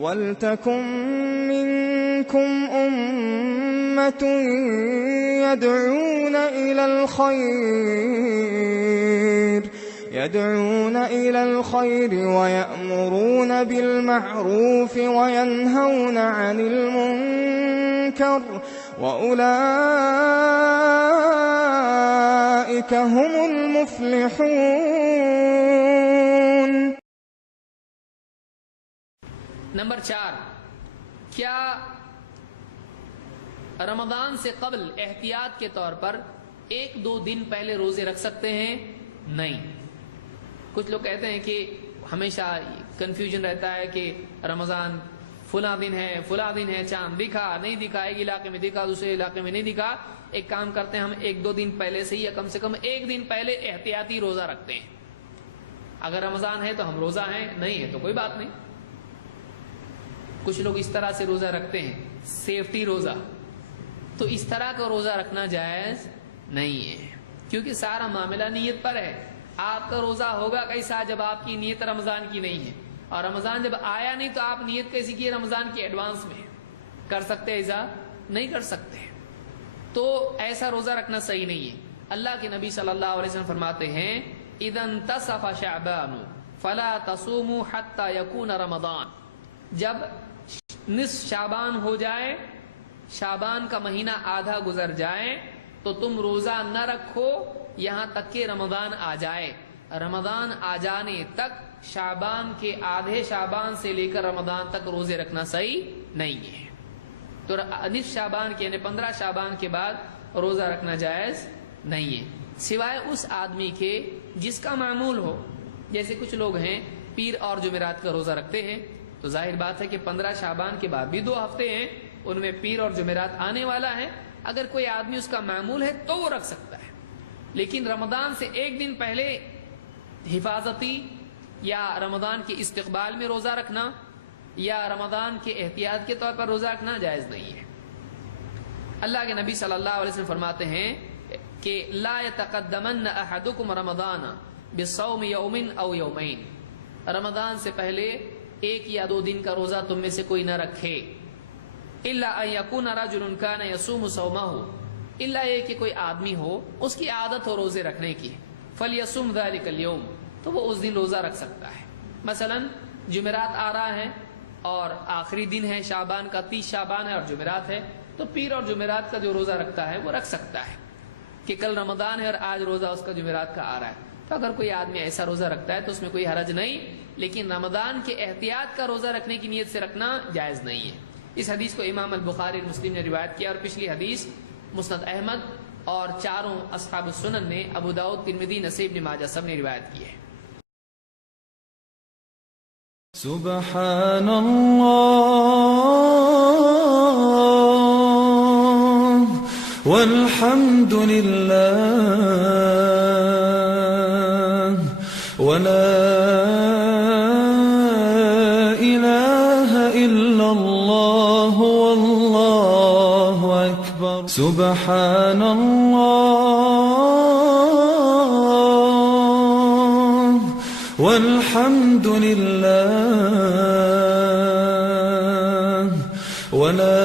وَلْتَكُن مِّنكُمْ أُمَّةٌ يَدْعُونَ إِلَى الْخَيْرِ وَيَأْمُرُونَ بِالْمَعْرُوفِ وَيَنْهَوْنَ عَنِ الْمُنكَرِ وَأُولَئِكَ هُمُ الْمُفْلِحُونَ۔ نمبر 4، کیا رمضان سے قبل احتیاط کے طور پر 1-2 دن پہلے روزے رکھ سکتے ہیں؟ نہیں۔ کچھ لوگ کہتے ہیں کہ ہمیشہ کنفیوژن رہتا ہے کہ رمضان فلاں دن ہے چاند دکھا نہیں دکھا، ایک علاقے میں دکھا دوسرے علاقے میں نہیں دکھا۔ ایک کام کرتے ہیں، ہم 1-2 دن پہلے سے یا کم سے کم 1 دن پہلے احتیاطی روزہ رکھتے ہیں۔ اگر رمضان ہے تو ہم روزہ ہیں، نہیں ہے تو کوئی بات نہیں۔ کچھ لوگ اس طرح سے روزہ رکھتے ہیں، سیفٹی روزہ، تو اس طرح کا روزہ رکھنا جائز نہیں ہے، کیونکہ سارا معاملہ نیت پر ہے۔ آپ کا روزہ ہوگا کیسا جب آپ کی نیت رمضان کی نہیں ہے، اور رمضان جب آیا نہیں تو آپ نیت کیسی کی رمضان کی ایڈوانس میں کر سکتے؟ ایسا نہیں کر سکتے، تو ایسا روزہ رکھنا صحیح نہیں ہے۔ اللہ کے نبی صلی اللہ علیہ وسلم فرماتے ہیں اذا انتصف شعبان فلا تصوموا حتى يكون رمضان، جب نصف شعبان ہو جائے، شعبان کا مہینہ آدھا گزر جائے تو تم روزہ نہ رکھو یہاں تک کہ رمضان آ جائے۔ رمضان آ جانے تک شعبان کے آدھے شعبان سے لے کر رمضان تک روزے رکھنا صحیح نہیں ہے۔ تو نصف شعبان کے یعنی 15 شعبان کے بعد روزہ رکھنا جائز نہیں ہے، سوائے اس آدمی کے جس کا معمول ہو۔ جیسے کچھ لوگ ہیں پیر اور جمعرات کا روزہ رکھتے ہیں، تو ظاہر بات ہے کہ 15 شعبان کے بعد بھی 2 ہفتے ہیں، ان میں پیر اور جمعرات آنے والا ہے۔ اگر کوئی آدمی اس کا معمول ہے تو وہ رکھ سکتا ہے، لیکن رمضان سے 1 دن پہلے حفاظتی یا رمضان کے استقبال میں روزہ رکھنا یا رمضان کے احتیاط کے طور پر روزہ رکھنا جائز نہیں ہے۔ اللہ کے نبی صلی اللہ علیہ وسلم فرماتے ہیں کہ لا يتقدمن احدكم رمضان بصوم يوم او يومين، رمضان سے پہلے 1 یا 2 دن کا روزہ تم میں سے کوئی نہ رکھے، الا ان يكون رجل كان يصوم صومه، الا یہ کہ کوئی آدمی ہو اس کی عادت ہو روزے رکھنے کی، فليصم ذلك اليوم، تو وہ اس دن روزہ رکھ سکتا ہے۔ مثلا جمعرات آ رہا ہے اور آخری دن ہے شعبان کا، 30 شعبان ہے اور جمعرات ہے، تو پیر اور جمعرات کا جو روزہ رکھتا ہے وہ رکھ سکتا ہے کہ کل رمضان ہے اور آج روزہ اس کا جمعرات کا آ رہا ہے۔ تو اگر کوئی آدمی ایسا روزہ رکھتا ہے تو اس میں کوئی حرج نہیں، لیکن رمضان کے احتیاط کا روزہ رکھنے کی نیت سے رکھنا جائز نہیں ہے۔ اس حدیث کو امام البخاری اور مسلم نے روایت کیا، اور پچھلی حدیث مسند احمد اور 4 اصحاب السنن نے، ابو داؤد، ترمذی، نسائی، ابن ماجہ سب نے روایت کی ہے۔ سبحان اللہ والحمد للہ ولا الہ الا اللہ واللہ اکبر۔ سبحان اللہ والحمد للہ ولا